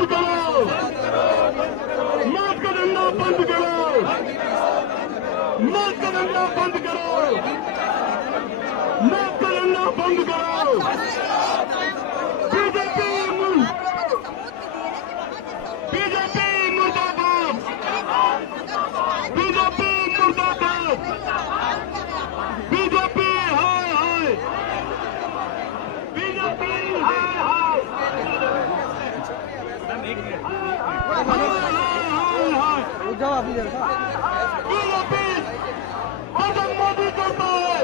बंद करो, मौत का धंधा बंद करो, मौत का धंधा बंद करो, मौत का धंधा बंद करो। बीजेपी मुर्दाबाद, बीजेपी मुर्दाबाद, बीजेपी हाय हाय, बीजेपी हाय हाय, बीजेपी गजब मोदी करता है,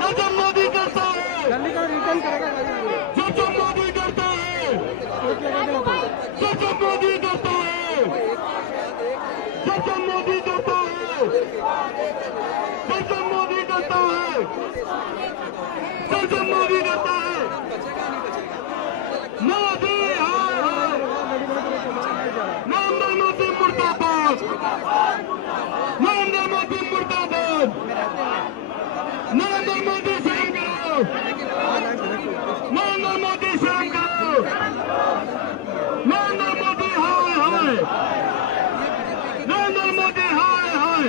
गजब मोदी करता है, रिटर्न करेगा गजब मोदी करता है, गजब मोदी करता है, गजब मोदी करता है, गजब मोदी करता है, गजब मोदी करता है। मोदी हाय हाय, नरेंद्र मोदी मुर्दाबाद, नरेंद्र मोदी मुर्दाबाद, नरेंद्र मोदी शर्म करो, नरेंद्र मोदी शर्म करो, नरेंद्र मोदी हाय हाय, नरेंद्र मोदी हाय हाय।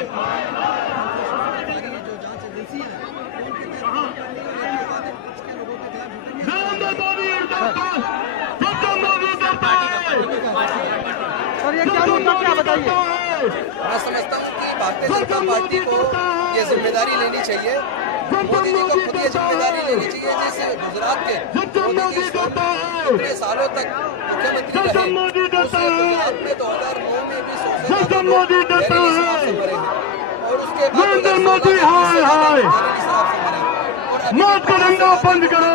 नरेंद्र मोदी डरता, सत्ता मोदी डरता है। और ये क्या मुद्दा क्या बताइए? मैं समझता हूँ कि भारतीय जनता पार्टी को ये जिम्मेदारी लेनी चाहिए, मोदी जी को खुद ये जिम्मेदारी लेनी चाहिए। जैसे गुजरात के मोदी जी इतने सालों तक मुख्यमंत्री रहे, उसने गुजरात में 2009 में भी 100 से ज्यादा लोग जहरीली शराब से मरे हैं और उसके बाद नरेंद्र मोदी हाय हाय, मौत का धंधा बंद करो,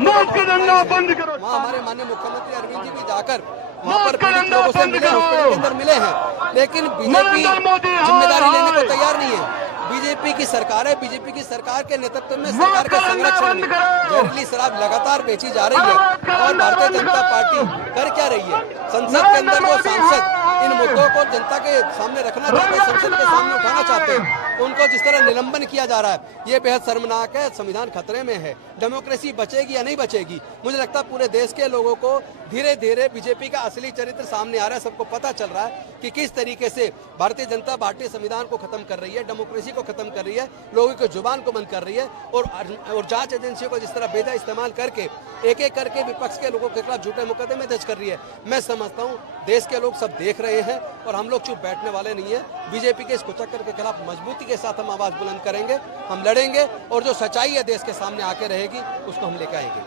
मौत का धंधा बंद करो। वहाँ हमारे माननीय मुख्यमंत्री अरविंद जी भी जाकर वहाँ पर पीड़ित लोगों से मिले, हॉस्पिटल के अंदर मिले हैं, लेकिन बीजेपी जिम्मेदारी लेने को तैयार नहीं है। बीजेपी की सरकार है, बीजेपी की सरकार के नेतृत्व में सरकार के संरक्षण में जहरीली शराब लगातार बेची जा रही है और भारतीय जनता पार्टी कर क्या रही है? संसद के अंदर जो सांसद इन मुद्दों को जनता के सामने रखना चाहते हैं, संसद के सामने उठाना चाहते हैं, उनको जिस तरह निलंबन किया जा रहा है, ये बेहद शर्मनाक है। संविधान खतरे में है, डेमोक्रेसी बचेगी या नहीं बचेगी? मुझे लगता है पूरे देश के लोगों को धीरे धीरे बीजेपी का असली चरित्र सामने आ रहा है। सबको पता चल रहा है कि किस तरीके से भारतीय जनता पार्टी संविधान को खत्म कर रही है, डेमोक्रेसी को खत्म कर रही है, लोगों की जुबान को बंद कर रही है और जांच एजेंसियों को जिस तरह बेजा इस्तेमाल करके एक एक करके विपक्ष के लोगों के खिलाफ झूठे मुकदमे दर्ज कर रही है। मैं समझता हूँ देश के लोग सब देख रहे हैं और हम लोग चुप बैठने वाले नहीं है। बीजेपी के इस कुचक्कर के खिलाफ मजबूती के साथ हम आवाज बुलंद करेंगे, हम लड़ेंगे और जो सच्चाई है देश के सामने आके रहेगी उसको हम लेकर आएंगे।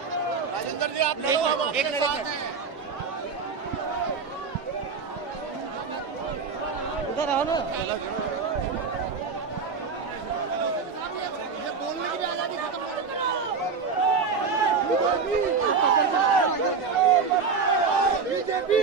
राजेंद्र जी आप लड़ो, हम आपके साथ हैं। इधर आओ ना। ये बोलने की भी आजादी खत्म हो रही है। बीजेपी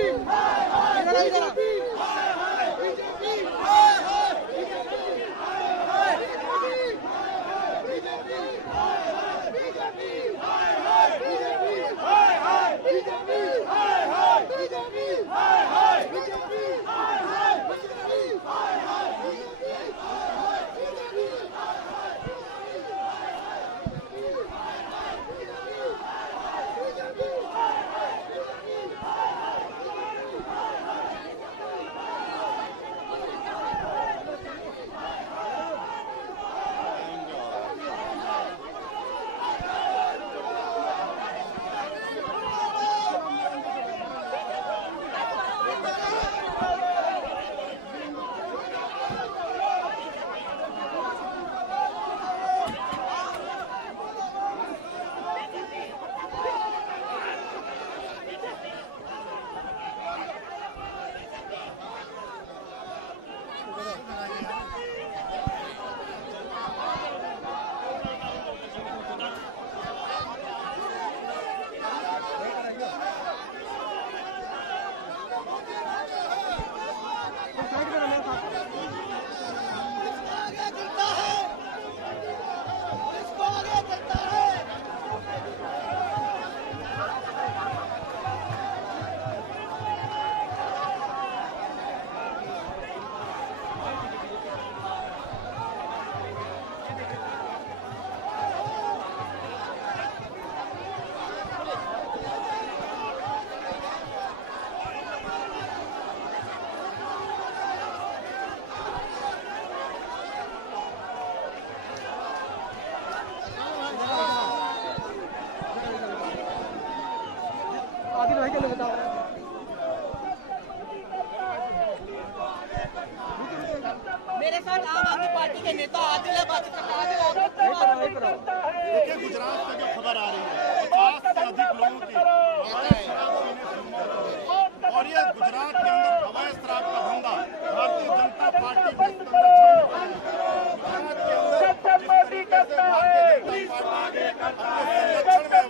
नरेंद्र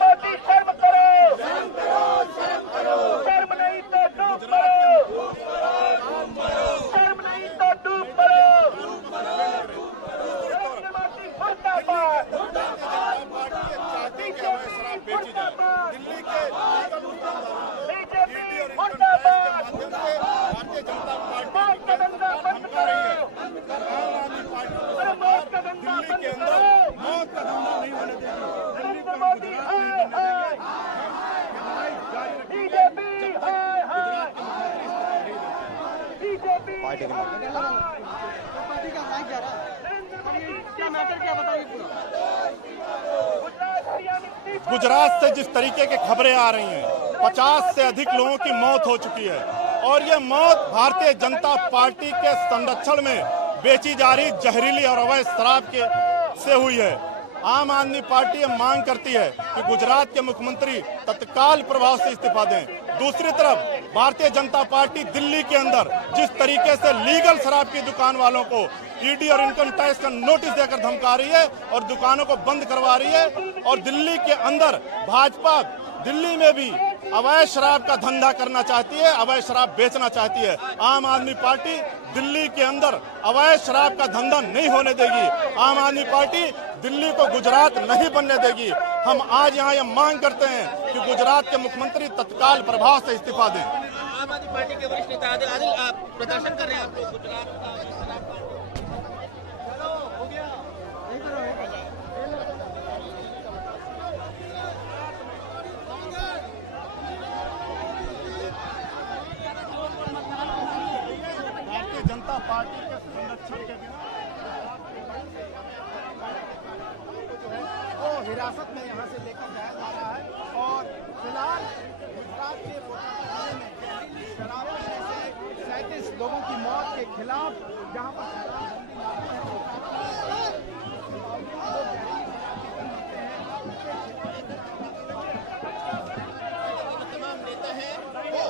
मोदी शर्म करो, शर्म नहीं तो डूब मरो, शर्म नहीं तो डूब मरो। नरेंद्र मोदी मुर्दाबाद, बीजेपी मुर्दाबाद, बीजेपी मुर्दाबाद। मौत का धंधा बंद करो, अरे मौत का धंधा बंद करो। नरेंद्र मोदी हाय हाय, बीजेपी हाय हाय, बीजेपी पार्टी का माइक जा रहा है। क्या मैटर क्या बताइए पूरा। गुजरात से जिस तरीके की खबरें आ रही हैं, 50 से अधिक लोगों की मौत हो चुकी है और ये मौत भारतीय जनता पार्टी के संरक्षण में बेची जा रही जहरीली और अवैध शराब से हुई है। आम आदमी पार्टी ये मांग करती है कि गुजरात के मुख्यमंत्री तत्काल प्रभाव से इस्तीफा दें। दूसरी तरफ भारतीय जनता पार्टी दिल्ली के अंदर जिस तरीके से लीगल शराब की दुकान वालों को ईडी और इनकम टैक्स का नोटिस देकर धमका रही है और दुकानों को बंद करवा रही है, और दिल्ली के अंदर भाजपा दिल्ली में भी अवैध शराब का धंधा करना चाहती है, अवैध शराब बेचना चाहती है। आम आदमी पार्टी दिल्ली के अंदर अवैध शराब का धंधा नहीं होने देगी। आम आदमी पार्टी दिल्ली को गुजरात नहीं बनने देगी। हम आज यहाँ ये मांग करते हैं कि गुजरात के मुख्यमंत्री तत्काल प्रभाव से इस्तीफा दें। आम आदमी पार्टी के वरिष्ठ नेता आदिल आप प्रदर्शन कर रहे हैं, आप लोग गुजरात भारतीय जनता पार्टी के संरक्षण के बिना वो हिरासत में यहाँ से लेकर जाया जा रहा है और फिलहाल गुजरात के कोलकाता जिले में शराब पीने से 37 लोगों की मौत के खिलाफ जहाँ पर तमाम नेता हैं वो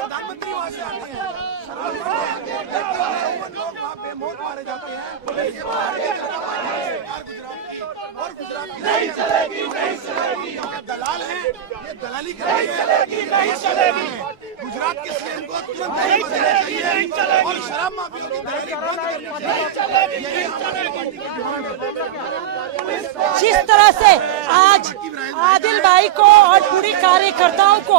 प्रधानमंत्री वहां से आते हैं, लोग वहाँ पे मौत मारे जाते हैं। और गुजरात की नहीं चलेगी, नहीं चलेगी। दलाल है, ये दलाली नहीं चलेगी, नहीं चलेगी। गुजरात बात किस लिए इनको तुरंत नहीं चाहिए और शराब माफियों की तहरीक बंद करनी चाहिए। जिस तरह से आज आदिल भाई को और पूरी कार्यकर्ताओं को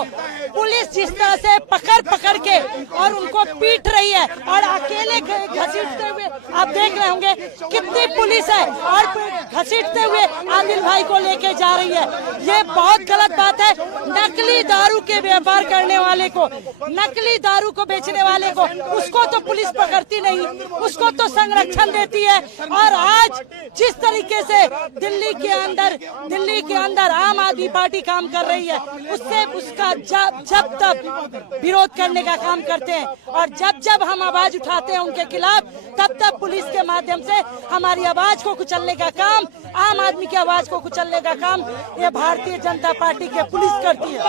पुलिस जिस तरह से पकड़ के और उनको पीट रही है और अकेले घसीटते हुए आप देख रहे होंगे कितनी पुलिस है और घसीटते हुए आदिल भाई को लेके जा रही है। ये बहुत गलत बात है। नकली दारू के व्यापार करने वाले को, नकली दारू को बेचने वाले को, उसको तो पुलिस पकड़ती नहीं, उसको तो संरक्षण देती है। और आज जिस तरीके से दिल्ली के अंदर आम आदमी पार्टी काम कर रही है, उससे उसका जब तब विरोध करने का काम करते हैं और जब हम आवाज उठाते हैं उनके खिलाफ, तब पुलिस के माध्यम से हमारी आवाज को कुचलने का काम, आम आदमी की आवाज को कुचलने का काम ये भारतीय जनता पार्टी के पुलिस करती है।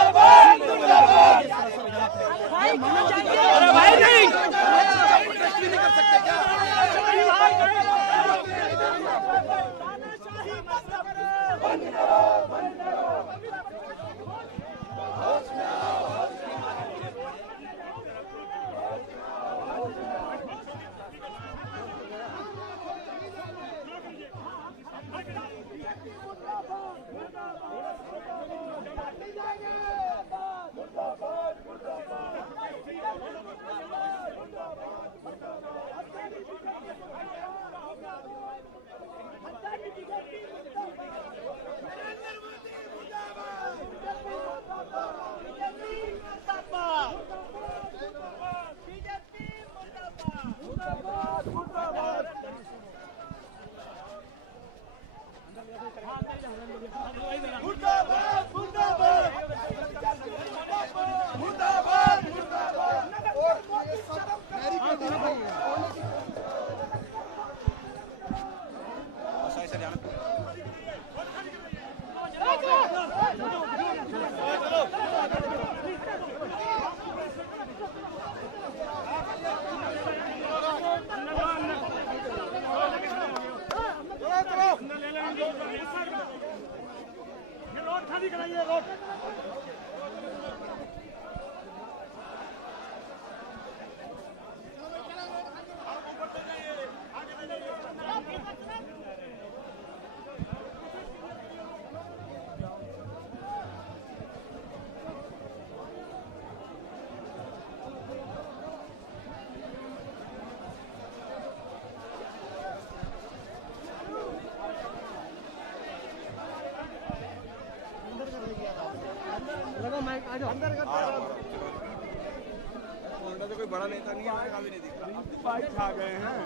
तो कोई बड़ा नेता नहीं आएगा, भी नहीं दिखता। बाइक खा गए हैं।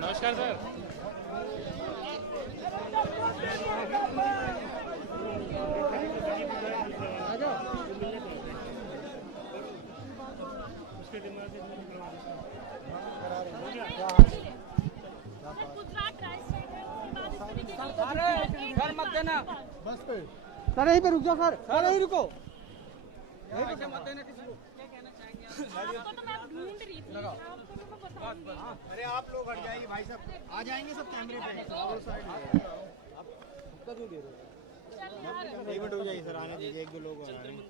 नमस्कार सर। मत देना बस पे सर, यहीं पे रुक जाओ सर, यहीं रुको। ऐसे मत देना किसी को। क्या कहना चाहेंगे आपको? तो मैं ढूंढ रही थी, आपको तो मैं बताऊंगी। अरे आप लोग हट जाइए भाई साहब, आ जाएंगे सब कैमरे पे। एक मिनट हो जाइए सर, आने दीजिए, एक दो लोग आ रहे हैं।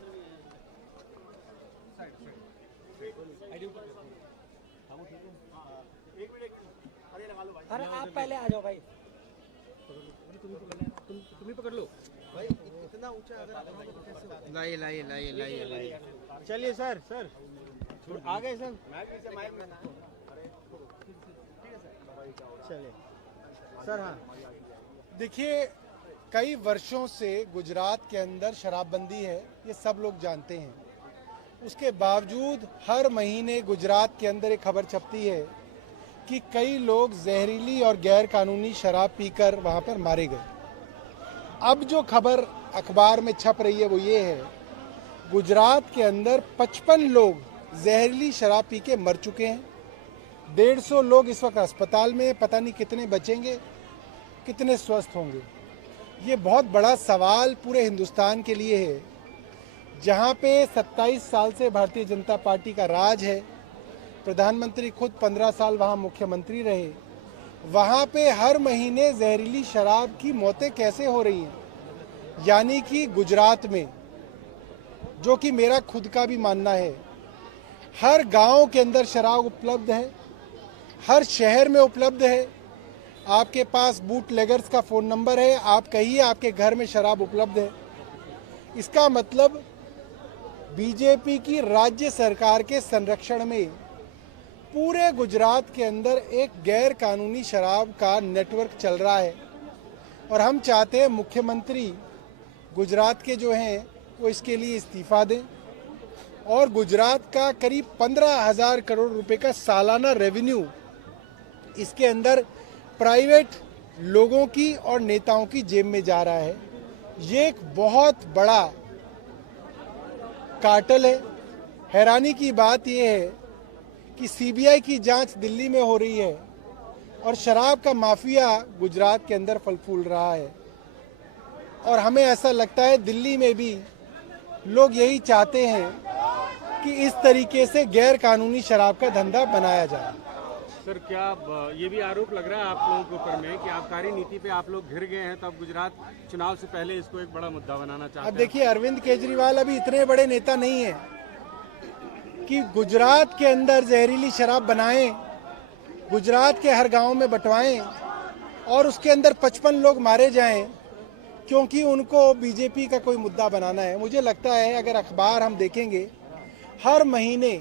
अरे आप पहले आ जाओ भाई, तुम ही पकड़ लो भाई, इतना ऊंचा अगर आप आओगे तो कैसे होगा? लाइए। चलिए सर, आ गए सर। चलिए सर। हाँ, देखिए, कई वर्षों से गुजरात के अंदर शराबबंदी है, ये सब लोग जानते हैं। उसके बावजूद हर महीने गुजरात के अंदर एक खबर छपती है कि कई लोग जहरीली और गैर कानूनी शराब पीकर वहाँ पर मारे गए। अब जो खबर अखबार में छप रही है वो ये है, गुजरात के अंदर 55 लोग जहरीली शराब पी के मर चुके हैं। 150 लोग इस वक्त अस्पताल में, पता नहीं कितने बचेंगे, कितने स्वस्थ होंगे। ये बहुत बड़ा सवाल पूरे हिंदुस्तान के लिए है, जहाँ पे 27 साल से भारतीय जनता पार्टी का राज है, प्रधानमंत्री खुद 15 साल वहाँ मुख्यमंत्री रहे, वहाँ पे हर महीने जहरीली शराब की मौतें कैसे हो रही हैं। यानी कि गुजरात में, जो कि मेरा खुद का भी मानना है, हर गांव के अंदर शराब उपलब्ध है, हर शहर में उपलब्ध है। आपके पास बूट लेगर्स का फ़ोन नंबर है, आप कहिए आपके घर में शराब उपलब्ध है। इसका मतलब बीजेपी की राज्य सरकार के संरक्षण में पूरे गुजरात के अंदर एक गैर कानूनी शराब का नेटवर्क चल रहा है। और हम चाहते हैं मुख्यमंत्री गुजरात के जो हैं वो इसके लिए इस्तीफा दें और गुजरात का करीब 15,000 करोड़ रुपए का सालाना रेवेन्यू इसके अंदर प्राइवेट लोगों की और नेताओं की जेब में जा रहा है। ये एक बहुत बड़ा कार्टेल है। हैरानी की बात यह है कि सीबीआई की जांच दिल्ली में हो रही है और शराब का माफिया गुजरात के अंदर फल फूल रहा है। और हमें ऐसा लगता है दिल्ली में भी लोग यही चाहते हैं कि इस तरीके से गैर कानूनी शराब का धंधा बनाया जाए। सर, क्या ये भी आरोप लग रहा है आप लोगों के ऊपर में कि आबकारी नीति पे आप लोग घिर गए हैं, तो अब गुजरात चुनाव से पहले इसको एक बड़ा मुद्दा बनाना चाहते हैं? अब देखिए, अरविंद केजरीवाल अभी इतने बड़े नेता नहीं है कि गुजरात के अंदर जहरीली शराब बनाएं, गुजरात के हर गांव में बंटवाएं और उसके अंदर 55 लोग मारे जाएं क्योंकि उनको बीजेपी का कोई मुद्दा बनाना है। मुझे लगता है अगर अखबार हम देखेंगे, हर महीने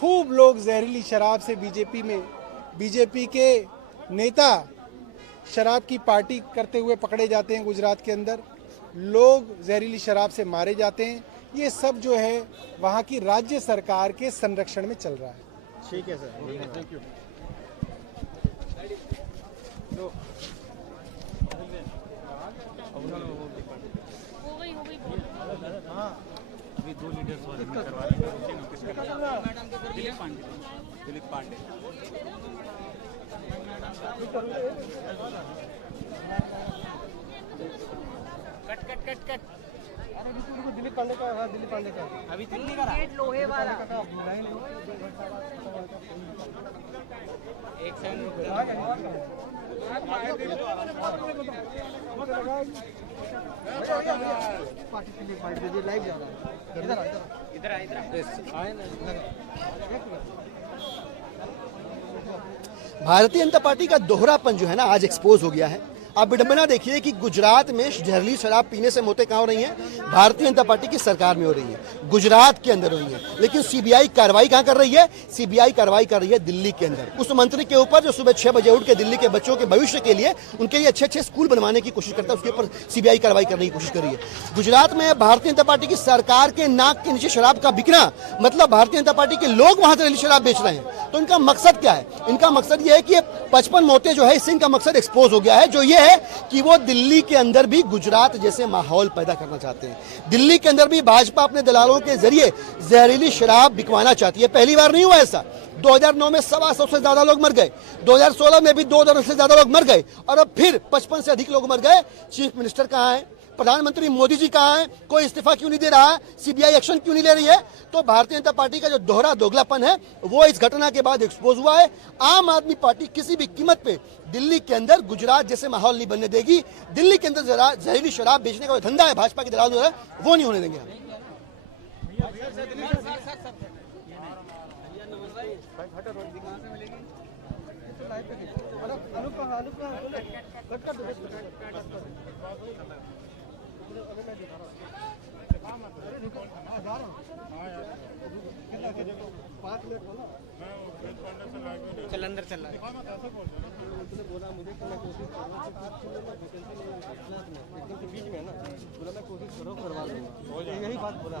खूब लोग जहरीली शराब से बीजेपी के नेता शराब की पार्टी करते हुए पकड़े जाते हैं। गुजरात के अंदर लोग जहरीली शराब से मारे जाते हैं। ये सब जो है वहाँ की राज्य सरकार के संरक्षण में चल रहा है। ठीक है सर, थैंक यू। हो गई अभी 2 लीडर्स और करवा लेंगे। दिलीप पांडे कट दिलीप पांडे का, हाँ दिलीप पांडे का अभी दिल्ली का लोहे वाला एक सेकंड लाइव जा रहा है। भारतीय जनता पार्टी का दोहरापन जो है ना आज एक्सपोज हो गया है। आप विडंबना देखिए कि गुजरात में जहरीली शराब पीने से मौतें कहाँ हो रही हैं? भारतीय जनता पार्टी की सरकार में हो रही है, गुजरात के अंदर हो रही है। लेकिन सीबीआई कार्रवाई कहाँ कर रही है? सीबीआई कार्रवाई कर रही है दिल्ली के अंदर, उस मंत्री के ऊपर जो सुबह 6 बजे उठ के दिल्ली के बच्चों के भविष्य के लिए, उनके लिए अच्छे स्कूल बनवाने की कोशिश करता है, उसके ऊपर सीबीआई कार्रवाई करने की कोशिश कर रही है। गुजरात में भारतीय जनता पार्टी की सरकार के नाक के नीचे शराब का बिकना, मतलब भारतीय जनता पार्टी के लोग वहां जहरीली शराब बेच रहे हैं। तो इनका मकसद क्या है? इनका मकसद यह है कि 55 मौतें जो है, इससे इनका मकसद एक्सपोज हो गया है, जो ये है कि वो दिल्ली के अंदर भी गुजरात जैसे माहौल पैदा करना चाहते हैं। दिल्ली के अंदर भी भाजपा अपने दलालों के जरिए जहरीली शराब बिकवाना चाहती है। पहली बार नहीं हुआ ऐसा। 2009 में 125 से ज्यादा लोग मर गए, 2016 में भी 2 दर्जन से ज्यादा लोग मर गए, और अब फिर 55 से अधिक लोग मर गए। चीफ मिनिस्टर कहाँ है? प्रधानमंत्री मोदी जी कहाँ हैं? कोई इस्तीफा क्यों नहीं दे रहा है? सीबीआई एक्शन क्यों नहीं ले रही है? तो भारतीय जनता पार्टी का जो दोगलापन है वो इस घटना के बाद एक्सपोज हुआ है। आम आदमी पार्टी किसी भी कीमत पे दिल्ली के अंदर गुजरात जैसे माहौल नहीं बनने देगी। दिल्ली के अंदर जहरीली शराब बेचने का धंधा है भाजपा के दलाल जो है, वो नहीं होने देंगे हम। चल अंदर चल रहा है। बोला मुझे कि मैं कोशिश कर रहा हूँ, बीच में है ना, बोला मैं कोशिश करो करवा लूंगा, यही बात बोला।